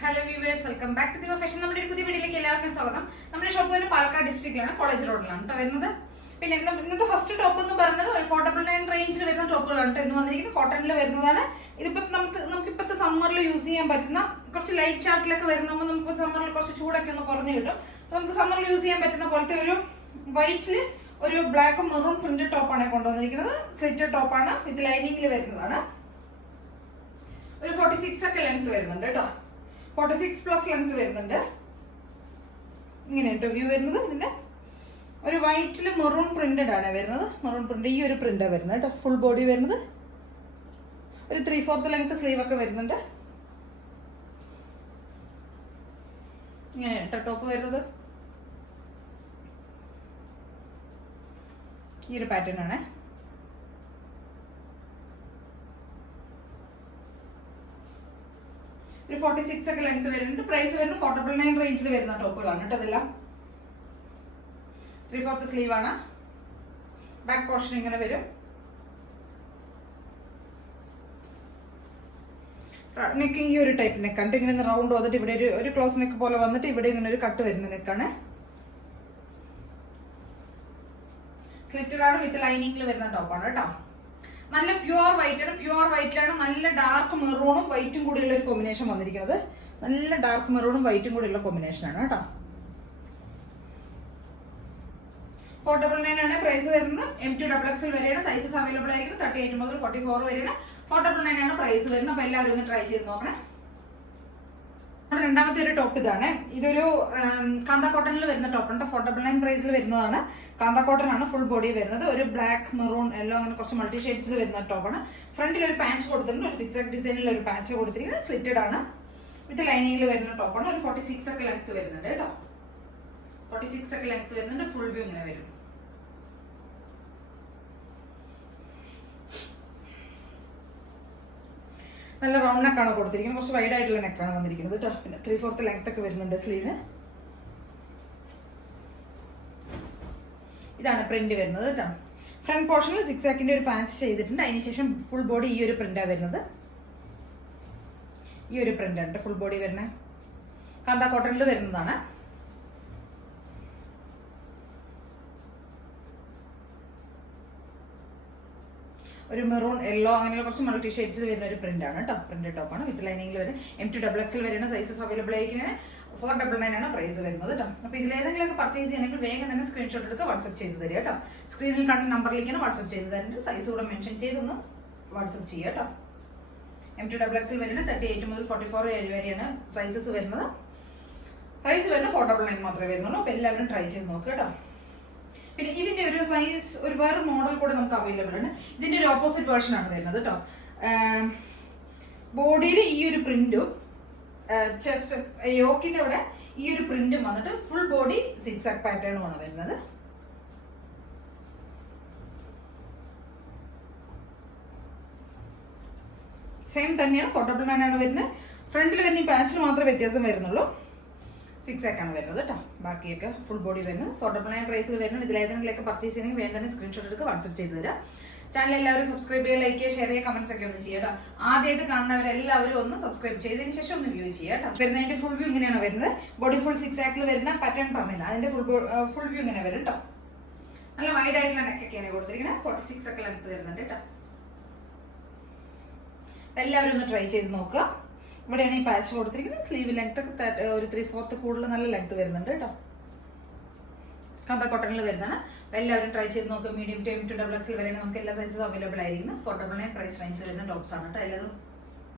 Hello viewers, welcome back to Diva Fashion. നമ്മുടെ ഒരു പുതിയ വീഡിയോയിലേക്ക് എല്ലാവർക്കും സ്വാഗതം. നമ്മുടെ ഷോപ്പ് വരുന്നത് പാലക്കാട് ഡിസ്ട്രിക്റ്റിലാണ്, കോളേജ് റോഡിലാണ് കേട്ടോ വരുന്നത്. പിന്നെ ഇന്നത്തെ ഫസ്റ്റ് ടോപ്പ് എന്ന് പറയുന്നത് ഒരു 499 റേഞ്ചിൽ വരുന്ന ടോപ്പുകളാണ് കേട്ടോ ഇന്ന് വന്നിരിക്കുന്നത്. കോട്ടണിൽ വരുന്നതാണ്. ഇതിപ്പോൾ നമുക്ക് ഇപ്പോഴത്തെ സമ്മറിൽ യൂസ് ചെയ്യാൻ പറ്റുന്ന കുറച്ച് ലൈറ്റ് ചാർട്ടിലൊക്കെ വരുമ്പോൾ നമുക്ക് സമ്മറിൽ കുറച്ച് ചൂടൊക്കെ ഒന്ന് കുറഞ്ഞു കിട്ടും. നമുക്ക് സമ്മറിൽ യൂസ് ചെയ്യാൻ പറ്റുന്ന പോലത്തെ ഒരു വൈറ്റിൽ ഒരു ബ്ലാക്ക് മെറൂൺ പ്രിന്റ് ടോപ്പാണ് കൊണ്ടുവന്നിരിക്കുന്നത്. സ്ലിറ്റഡ് ടോപ്പാണ്, വിത്ത് ലൈനിങ്ങിൽ വരുന്നതാണ്. ഒരു 46 ഒക്കെ ലെങ്ത് വരുന്നുണ്ട് കേട്ടോ. 46+ ലെങ്ത് വരുന്നുണ്ട്. ഇങ്ങനെ കേട്ടോ വ്യൂ വരുന്നത്. ഇതിന്റെ ഒരു വൈറ്റിൽ മെറൂൺ പ്രിന്റഡ് ആണ് വരുന്നത്. മെറൂൺ പ്രിന്റ്, ഈ ഒരു പ്രിന്റാണ് വരുന്നത് കേട്ടോ. ഫുൾ ബോഡി വരുന്നത്. ഒരു 3/4 ലെങ്ത് സ്ലീവ് ഒക്കെ വരുന്നുണ്ട്. ഇങ്ങനെ കേട്ടോ ടോപ്പ് വരുന്നത്. ഈ ഒരു പാറ്റേൺ ആണ്. ഒരു 46 ഒക്കെ ലെങ്ത് വരുന്നുണ്ട്. പ്രൈസ് വരുന്നത് 499 റേഞ്ചിൽ വരുന്ന ടോപ്പുകളാണ് കേട്ടോ. അതെല്ലാം 3/4 സ്ലീവ് ആണ്. ബാക്ക് പോർഷൻ ഇങ്ങനെ വരും. നെക്ക് ഈ ഒരു ടൈപ്പ് നെക്കാണ്. ഇങ്ങനെ റൗണ്ട് വന്നിട്ട് ഇവിടെ ഒരു ക്ലോസ് നെക്ക് പോലെ വന്നിട്ട് ഇവിടെ ഇങ്ങനെ ഒരു കട്ട് വരുന്ന നെക്കാണ്. സ്ലിറ്റഡ് ആണ്, വിത്ത് ലൈനിങ്ങിൽ വരുന്ന ടോപ്പാണ് കേട്ടോ. നല്ല പ്യുവർ വൈറ്റ് ആണ്. പ്യുവർ വൈറ്റിലാണ് നല്ല ഡാർക്ക് മെറൂണും വൈറ്റും കൂടിയുള്ള ഒരു കോമ്പിനേഷൻ വന്നിരിക്കുന്നത്. നല്ല ഡാർക്ക് മെറൂണും വൈറ്റും കൂടിയുള്ള കോമ്പിനേഷൻ ആണ് കേട്ടോ. 499 ആണ് പ്രൈസ് വരുന്നത്. M2XXL വരെയാണ് സൈസസ് അവൈലബിൾ ആയിരിക്കുന്നത്. 38 മുതൽ 44 വരെയാണ്. 499 ആണ് പ്രൈസ് വരുന്നത്. അപ്പൊ എല്ലാവരും ഒന്ന് ട്രൈ ചെയ്ത് നോക്കണേ. രണ്ടാമത്തെ ഒരു ടോപ്പ് ഇതാണ്. ഇതൊരു കാന്ത കോട്ടണിൽ വരുന്ന ടോപ്പുണ്ട്. 499 പ്രൈസിൽ വരുന്നതാണ്. കാന്ത കോട്ടൺ ആണ്, ഫുൾ ബോഡി വരുന്നത്. ഒരു ബ്ലാക്ക് മെറൂൺ യെല്ലോ അങ്ങനെ കുറച്ച് മൾട്ടി ഷെയ്ഡ്സിൽ വരുന്ന ടോപ്പാണ്. ഫ്രണ്ടിൽ ഒരു പാച്ച് കൊടുത്തിട്ടുണ്ട്. ഒരു 6 ഡിസൈനിൽ ഒരു പാച്ച് കൊടുത്തിരിക്കുന്നത്. സ്ലിറ്റഡ് ആണ്, വിത്ത് ലൈനിങ്ങിൽ വരുന്ന ടോപ്പാണ്. ഒരു 46 ഒക്കെ ലെങ്ത് വരുന്നുണ്ട് കേട്ടോ. 46 ഒക്കെ ലെങ്ത് വരുന്നുണ്ട്. ഫുൾ വ്യൂ ഇങ്ങനെ വരും. നല്ല റൗണ്ട് നെക്കാണ് കൊടുത്തിരിക്കുന്നത്. കുറച്ച് വൈഡ് ആയിട്ടുള്ള നെക്കാണ് വന്നിരിക്കുന്നത് കേട്ടോ. പിന്നെ 3/4 ലെങ്ത് ഒക്കെ വരുന്നുണ്ട് സ്ലീവ്. ഇതാണ് പ്രിന്റ് വരുന്നത് കേട്ടോ. ഫ്രണ്ട് പോർഷനിൽ 6 ആക്കിന്റെ ഒരു പാച്ച് ചെയ്തിട്ടുണ്ട്. അതിനുശേഷം ഫുൾ ബോഡി ഈ ഒരു പ്രിന്റാണ് വരുന്നത്. ഈ ഒരു പ്രിന്റ് ആണ് ഫുൾ ബോഡി വരുന്നത്. കാന്ത കോട്ടണിൽ വരുന്നതാണ്. ഒരു മെറൂൺ യെല്ലോ അങ്ങനെയുള്ള കുറച്ച് മൾട്ടി ഷെയ്ഡ്സിൽ വരുന്ന ഒരു പ്രിന്റ് ആണ് കേട്ടോ. പ്രിന്റ് ടോപ്പാണ്, വിത്ത് ലൈനിങ്ങിൽ വരും. M2XXL വരെയാണ് സൈസസ് അവൈലബിൾ ആയിരിക്കുന്നത്. 499 ആണ് പ്രൈസ് വരുന്നത് കേട്ടോ. അപ്പൊ ഇതിലേതെങ്കിലും പർച്ചേസ് ചെയ്യണമെങ്കിൽ വേഗം തന്നെ സ്ക്രീൻഷോട്ട് എടുക്കുക, വാട്സ്ആപ്പ് ചെയ്ത് തരിക കേട്ടോ. സ്ക്രീനിൽ കണ്ട നമ്പറിലേക്കാണ് വാട്സ്ആപ്പ് ചെയ്ത് തരുന്നുണ്ട്. സൈസ് കൂടെ മെൻഷൻ ചെയ്തൊന്ന് വാട്സ്ആപ്പ് ചെയ്യുക കേട്ടോ. M2XXL വരുന്നത് 38 മുതൽ 44 വരെയാണ് സൈസസ് വരുന്നത്. പ്രൈസ് വരുന്നത് 499 മാത്രമേ വരുന്നുള്ളൂ. അപ്പൊ എല്ലാവരും ട്രൈ ചെയ്ത് നോക്കുക കേട്ടോ. പിന്നെ ഇതിന്റെ ഒരു സൈസ് ഒരു വേറെ മോഡൽ കൂടെ നമുക്ക് അവൈലബിൾ ആണ്. ഇതിന്റെ ഒരു ഓപ്പോസിറ്റ് വേർഷൻ ആണ് വരുന്നത് കേട്ടോ. ബോഡിയിൽ ഈ ഒരു പ്രിന്റും ചെസ്റ്റ് യോക്കിന്റെ അവിടെ ഈ ഒരു പ്രിന്റും വന്നിട്ട് ഫുൾ ബോഡി 6 ആക്ക് പാറ്റേണും ആണ് വരുന്നത്. സെയിം തന്നെയാണ്. 499 ആണ് വരുന്നത്. ഫ്രണ്ടിൽ വരുന്ന ഈ പാച്ചിന് മാത്രമേ വ്യത്യാസം വരുന്നുള്ളൂ. 6 ആക്കാണ് വരുന്നത് കേട്ടോ. ബാക്കിയൊക്കെ ഫുൾ ബോഡി വരുന്നത്. 499 പ്രൈസിൽ വരുന്നത്. ഇതിലേതെങ്കിലൊക്കെ പർച്ചേസ് ചെയ്യണമെങ്കിൽ വേഗം തന്നെ സ്ക്രീൻഷോട്ട് എടുത്ത് വാട്സ്ആപ്പ് ചെയ്ത് തരാം. ചാനൽ എല്ലാവരും സബ്സ്ക്രൈബ് ചെയ്യുക, ലൈക്ക് ചെയ്യുക, ഷെയർ ചെയ്യുക, കമന്റ്സ് ഒക്കെ ഒന്ന് ചെയ്യുക കേട്ടോ. ആദ്യമായിട്ട് കാണുന്നവരെല്ലാവരും ഒന്ന് സബ്സ്ക്രൈബ് ചെയ്തതിന് ശേഷം ഒന്ന് വ്യൂ ചെയ്യുക കേട്ടോ. വരുന്നതിന്റെ ഫുൾ വ്യൂ ഇങ്ങനെയാണ് വരുന്നത്. ബോഡി ഫുൾ 6 ആക്കിൽ വരുന്ന പാറ്റേൺ പറഞ്ഞില്ല, അതിന്റെ ഫുൾ വ്യൂ ഇങ്ങനെ വരും കേട്ടോ. നല്ല വൈഡ് ആയിട്ടുള്ള നെക്കൊക്കെയാണ് കൊടുത്തിരിക്കുന്നത്. 46 ഒക്കെ ലെങ്ത് വരുന്നുണ്ട് കേട്ടോ. എല്ലാവരും ഒന്ന് ട്രൈ ചെയ്ത് നോക്കുക. ഇവിടെയാണ് ഈ പാച്ച് കൊടുത്തിരിക്കുന്നത്. സ്ലീവ് ലെങ്ത് ഒക്കെ ഒരു 3/4 കൂടുതൽ നല്ല ലെങ്ത് വരുന്നുണ്ട് കേട്ടോ. കാന്ത കോട്ടണിൽ വരുന്നതാണ്. എല്ലാവരും ട്രൈ ചെയ്ത് നോക്കുക. മീഡിയം ടു M2XXL വരെയാണ് നമുക്ക് എല്ലാ സൈസസും അവൈലബിൾ ആയിരിക്കുന്നത്. 499 പ്രൈസ് റേഞ്ചിൽ വരുന്ന ടോപ്സ് ആണ് കേട്ടോ. എല്ലാതും